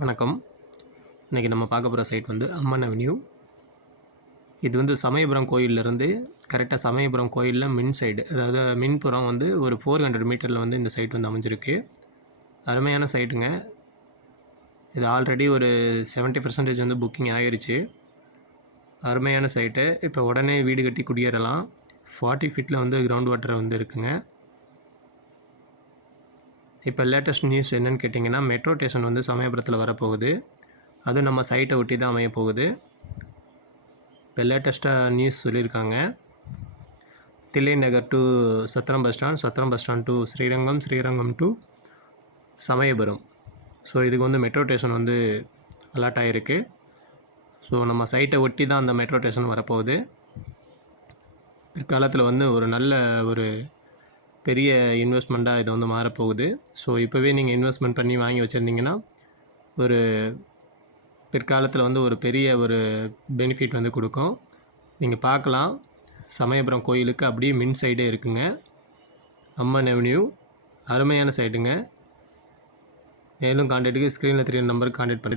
வணக்கம். இன்றைக்கி நம்ம பார்க்க போகிற சைட் வந்து அம்மன் அவென்யூ. இது வந்து சமயபுரம் கோயிலிருந்து கரெக்டாக சமயபுரம் கோயிலில் மின் சைடு, அதாவது மின்புறம் வந்து ஒரு 400 மீட்டரில் வந்து இந்த சைட் வந்து அமைஞ்சிருக்கு. அருமையான சைட்டுங்க. இது ஆல்ரெடி ஒரு 70% வந்து புக்கிங் ஆகிருச்சு. அருமையான சைட்டு. இப்போ உடனே வீடு கட்டி குடியேறலாம். 40 ஃபீட்டில் வந்து கிரவுண்ட் வாட்டர் வந்து இருக்குங்க. இப்போ லேட்டஸ்ட் நியூஸ் என்னென்னு கேட்டிங்கன்னா, மெட்ரோ ஸ்டேஷன் வந்து சமயபுரத்தில் வரப்போகுது. அதுவும் நம்ம சைட்டை ஒட்டி தான் அமைய போகுது. இப்போ லேட்டஸ்ட்டாக நியூஸ் சொல்லியிருக்காங்க. Thillai Nagar to Chathiram bus stand, Chathiram bus stand to Srirangam, Srirangam to Samayapuram. So இதுக்கு வந்து மெட்ரோ ஸ்டேஷன் வந்து அலாட் ஆகிருக்கு. ஸோ நம்ம சைட்டை ஒட்டி தான் அந்த மெட்ரோ ஸ்டேஷன் வரப்போகுது. பிற்காலத்தில் வந்து ஒரு நல்ல ஒரு பெரிய இன்வெஸ்ட்மெண்ட்டாக இது வந்து மாறப்போகுது. ஸோ இப்போவே நீங்கள் இன்வெஸ்ட்மெண்ட் பண்ணி வாங்கி வச்சுருந்தீங்கன்னா ஒரு பிற்காலத்தில் வந்து ஒரு பெரிய ஒரு பெனிஃபிட் வந்து கொடுக்கும். நீங்கள் பார்க்கலாம், சமயபுரம் கோயிலுக்கு அப்படியே மின் சைடே இருக்குங்க. அம்மன் அவென்யூ அருமையான சைட்டுங்க. மேலும் கான்டாக்ட்டுக்கு ஸ்க்ரீனில் தெரியுற நம்பருக்கு கான்டாக்ட் பண்ணி